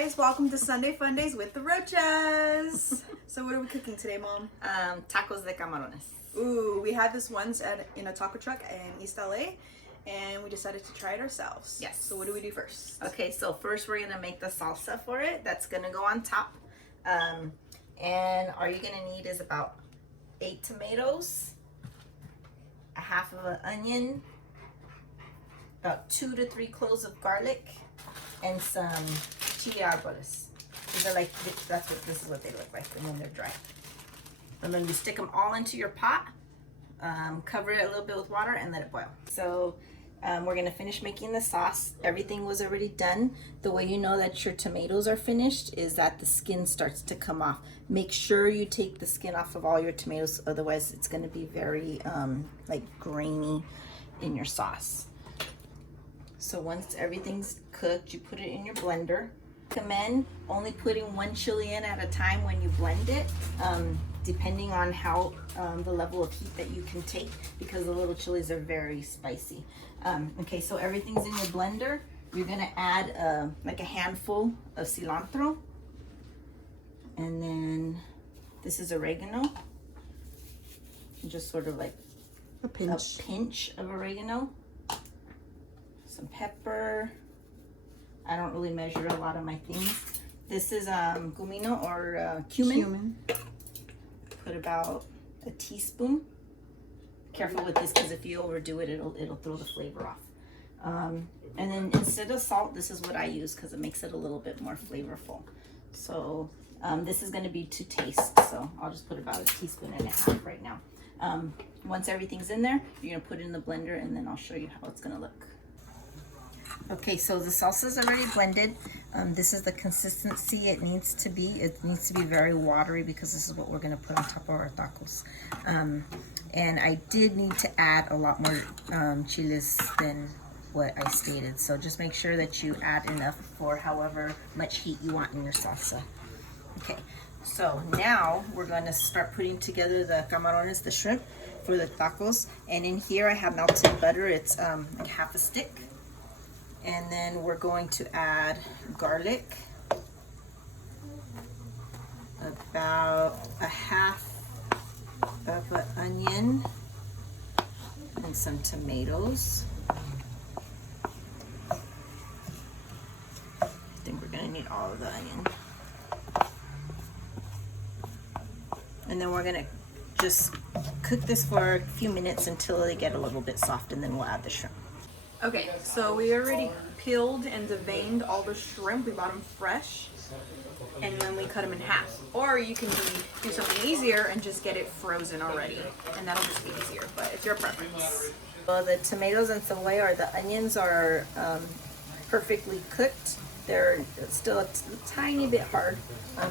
guys, welcome to Sunday Fun Days with the Rochas. So what are we cooking today, Mom? Tacos de camarones. Ooh, we had this once in a taco truck in East LA, and we decided to try it ourselves. Yes. So what do we do first? Okay, so first we're gonna make the salsa for it. That's gonna go on top. And all you're gonna need is about 8 tomatoes, a half of an onion, about 2 to 3 cloves of garlic, and some chili arboles. These are like, this is what they look like when they're dry. And then you stick them all into your pot, cover it a little bit with water, and let it boil. So we're gonna finish making the sauce. Everything was already done. The way you know that your tomatoes are finished is that the skin starts to come off. Make sure you take the skin off of all your tomatoes, otherwise it's gonna be very like grainy in your sauce. So once everything's cooked, you put it in your blender. Recommend only putting 1 chili in at a time when you blend it, depending on how the level of heat that you can take, because the little chilies are very spicy. Okay, so everything's in your blender. You're gonna add like a handful of cilantro, and then this is oregano, just sort of like a pinch of oregano. Some pepper. I don't really measure a lot of my things. This is cumino or cumin. Put about a teaspoon. Careful with this, because if you overdo it, it'll throw the flavor off. And then instead of salt, this is what I use because it makes it a little bit more flavorful. So this is going to be to taste. So I'll just put about a teaspoon and a half right now. Once everything's in there, you're going to put it in the blender, and then I'll show you how it's going to look. Okay, so the salsa is already blended. This is the consistency it needs to be. It needs to be very watery because this is what we're going to put on top of our tacos. And I did need to add a lot more chiles than what I stated. So just make sure that you add enough for however much heat you want in your salsa. Okay, so now we're going to start putting together the camarones, the shrimp, for the tacos. And in here I have melted butter. It's like half a stick. And then we're going to add garlic, about a half of an onion, and some tomatoes. I think we're gonna need all of the onion. And then we're gonna just cook this for a few minutes until they get a little bit soft, and then we'll add the shrimp. Okay, so we already peeled and deveined all the shrimp. We bought them fresh, and then we cut them in half. Or you can do something easier and just get it frozen already, and that'll just be easier, but it's your preference. Well, the tomatoes and cebolla, or the onions, are perfectly cooked. They're still a tiny bit hard,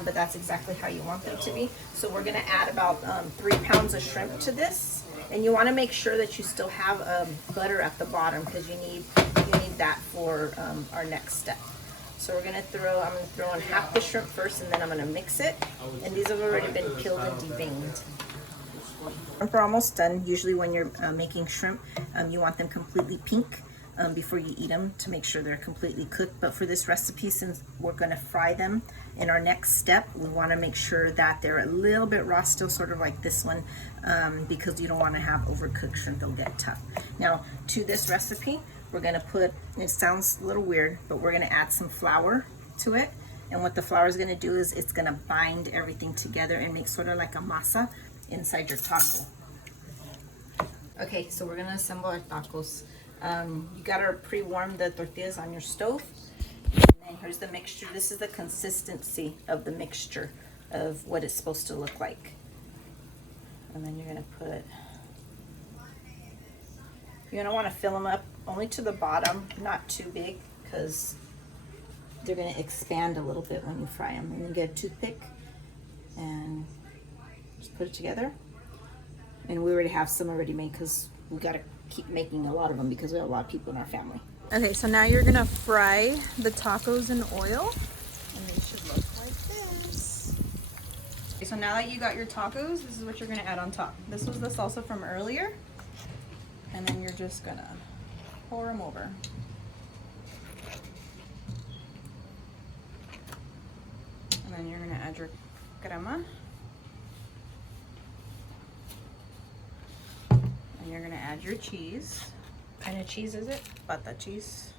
but that's exactly how you want them to be. So we're gonna add about 3 pounds of shrimp to this. And you want to make sure that you still have butter at the bottom, because you need that for our next step. So I'm gonna throw in half the shrimp first, and then I'm gonna mix it. And these have already been peeled and deveined. Shrimp are almost done. Usually when you're making shrimp, you want them completely pink before you eat them, to make sure they're completely cooked. But for this recipe, since we're gonna fry them in our next step, we want to make sure that they're a little bit raw still, sort of like this one, because you don't want to have overcooked shrimp. They'll get tough. Now to this recipe, we're gonna put, it sounds a little weird, but we're gonna add some flour to it. And what the flour is gonna do is it's gonna bind everything together and make sort of like a masa inside your taco. Okay, so we're gonna assemble our tacos. You gotta pre-warm the tortillas on your stove. And here's the mixture. This is the consistency of the mixture of what it's supposed to look like. And then you're gonna want to fill them up only to the bottom, not too big, because they're gonna expand a little bit when you fry them. And then get a toothpick and just put it together. And we already have some already made, because we gotta keep making a lot of them because we have a lot of people in our family. Okay, so now you're gonna fry the tacos in oil, and they should look like this. Okay, so now that you got your tacos, this is what you're gonna add on top. This was the salsa from earlier, and then you're just gonna pour them over. then you're gonna add your crema. And you're gonna add your cheese. What kind of cheese is it? Pata cheese.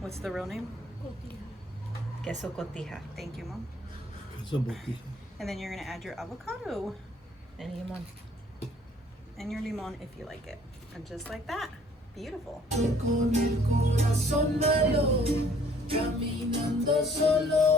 What's the real name? Queso cotija. Thank you, Mom. Queso botija. And then you're gonna add your avocado And limon. and your limon if you like it. And just like that. Beautiful. Con el corazón malo, caminando solo.